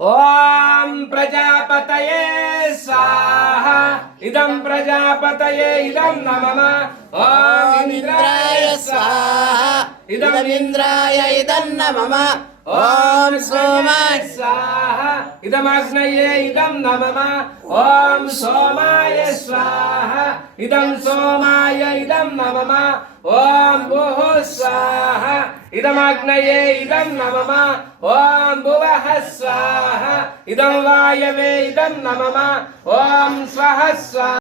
ఓం ప్రజాపతయే స్వాహ. ఇదం ప్రజాపతయే ఇదం నమమ. ఓం ఇంద్రాయ స్వాహ. ఇదం ఇంద్రాయ ఇదం నమమ. ఓం సోమాయ స్వాహ. ఇదమగ్నయే ఇదం నమమ. ఓం సోమ ఇదం సోమాయ ఇదం నమమ. ఓం భుః స్వాహ. ఇదమగ్నయే ఇదం నమమ. ఓం భువః స్వాహ. ఇదం వాయవే ఇదం నమమ. ఓం స్వహ స్వాహ